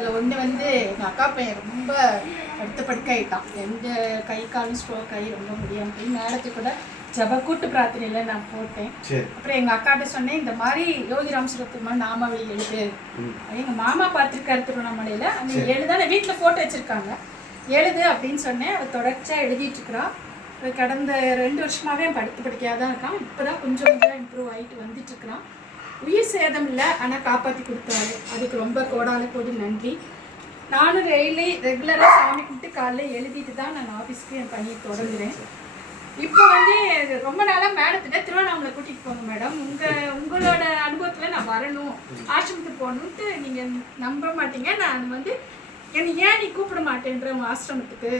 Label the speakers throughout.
Speaker 1: அதில் ஒன்று வந்து எங்கள் அக்கா பையன் ரொம்ப படுத்த படுக்க ஆயிட்டான் எந்த கை காலும் ஸ்ட்ரோக் ஆகி ரொம்ப முடியாமல் போய் மேடத்துக்கு கூட ஜப கூட்டு பிரார்த்தனையில் நான் போட்டேன். அப்புறம் எங்கள் அக்காட்ட சொன்னேன் இந்த மாதிரி யோகிராம் சுரத்துமா நாமாவளி எழுது. எங்கள் மாமா பார்த்துருக்காரு திருவண்ணாமலையில் அந்த எழுதான வீட்டில் ஃபோட்டோ வச்சுருக்காங்க. எழுது அப்படின்னு சொன்னேன். அவள் தொடர்ச்சியாக எழுதிட்டு இருக்கிறா. அது கடந்த ரெண்டு வருஷமாவே அவன் படுத்து படிக்காத தான் இருக்கான். இப்போ தான் கொஞ்சம் கொஞ்சம் இம்ப்ரூவ் ஆகிட்டு வந்துட்டு இருக்கிறான். உயிர் சேதம் இல்லை ஆனால் காப்பாற்றி கொடுத்தாரு. அதுக்கு ரொம்ப கோடான கோடி நன்றி. நானும் டெய்லி ரெகுலராக சாமி கும்பிட்டு காலைல எழுதிட்டு தான் நான் ஆஃபீஸ்க்கு என் பணியை தொடங்குறேன். இப்போ வந்து ரொம்ப நாளாக மேடத்திட்ட திருவண்ணாமலை கூட்டிகிட்டு போங்க மேடம். உங்கள் உங்களோட அனுபவத்தில் நான் வரணும் ஆசிரமத்துக்கு போகணுன்ட்டு நீங்கள் நம்ப மாட்டீங்க. நான் வந்து என்னை ஏன் நீ கூப்பிட மாட்டேன்ற உங்கள் ஆசிரமத்துக்கு?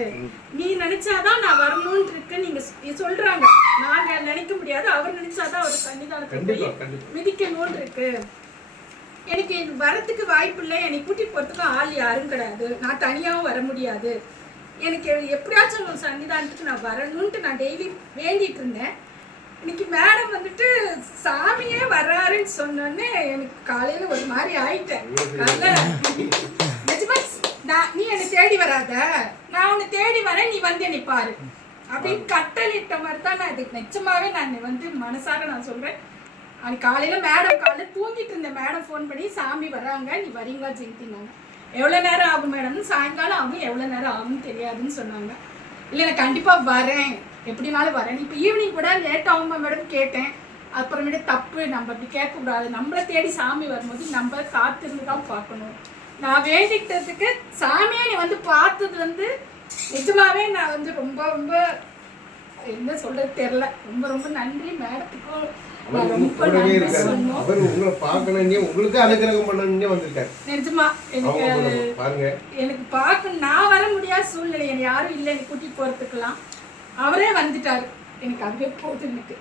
Speaker 1: நீ நினைச்சாதான் நான் வரணும்னு இருக்கு நீங்க சொல்றாங்க. நாங்க நினைக்க முடியாது. அவர் நினைச்சாதான் அவர் சன்னிதானத்துக்கு
Speaker 2: கண்டிப்பா
Speaker 1: போய் மிதிக்கணும்னு இருக்கு எனக்கு இது வரத்துக்கு வாய்ப்பு இல்லை. என்னை கூட்டிட்டு போறதுக்கு ஆள் யாரும் கிடையாது. நான் தனியாவும் வர முடியாது. எனக்கு எப்படியாச்சும் உங்க சன்னிதானத்துக்கு நான் வரணும்ட்டு நான் டெய்லி வேண்டிட்டு இருந்தேன். இன்னைக்கு மேடம் வந்துட்டு சாமியே வர்றாருன்னு சொன்னோன்னே எனக்கு காலையில ஒரு மாதிரி ஆயிட்டேன் காலைல நிஜமா நான் நீ என்னை தேடி வராத நான் வரேன் நீ வந்து என்னை பாரு. அப்படின்னு கட்டளிட்ட மாதிரி தான் நான் இதுக்கு நிச்சயமாவே நான் வந்து மனசார நான் சொல்றேன். அன்னைக்கு காலையில மேடம் காலையில தூங்கிட்டு இருந்த மேடம் ஃபோன் பண்ணி சாமி வர்றாங்க நீ வரீங்களா ஜெயித்தினாங்க எவ்வளோ நேரம் ஆகும் மேடம்னு சாயங்காலம் ஆகும் எவ்வளோ நேரம் ஆகும்னு தெரியாதுன்னு சொன்னாங்க. இல்லை நான் கண்டிப்பாக வரேன். எப்படினாலும் வரேன். இப்போ ஈவினிங் கூட லேட் ஆகுமா மேடம் கேட்டேன். அப்புறமேட்டு தப்பு. நம்ம அப்படி கேட்கக்கூடாது. நம்மளை தேடி சாமி வரும்போது நம்ம காத்திருந்து தான் பார்க்கணும். நான் வேண்டிக்கிட்டதுக்கு சாமியை நீ வந்து பார்த்தது வந்து நிஜமாவே நான் வந்து ரொம்ப ரொம்ப என்ன சொல்றது தெரியல. ரொம்ப ரொம்ப நன்றி மேடத்துக்கும் எனக்கு பார்க்க நான் வர முடியாத சூழ்நிலை. யாரும் இல்லை. எனக்கு கூட்டிட்டு போறதுக்கெல்லாம் அவரே வந்துட்டாரு. எனக்கு அதுவே போதும் எனக்கு.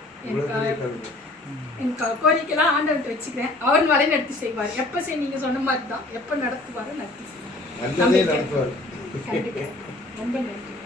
Speaker 1: எனக்கு கோரிக்கைலாம் ஆண்டவர்கிட்ட வச்சுக்கிறேன். அவர் வழி நடத்தி செய்வார். எப்போ நீங்க சொன்ன மாதிரி தான். எப்போ நடத்துவாரோ நடத்தி செய்வார்.
Speaker 2: நல்லதே நடத்துவார்
Speaker 1: கண்டிப்பா ரொம்ப நன்றி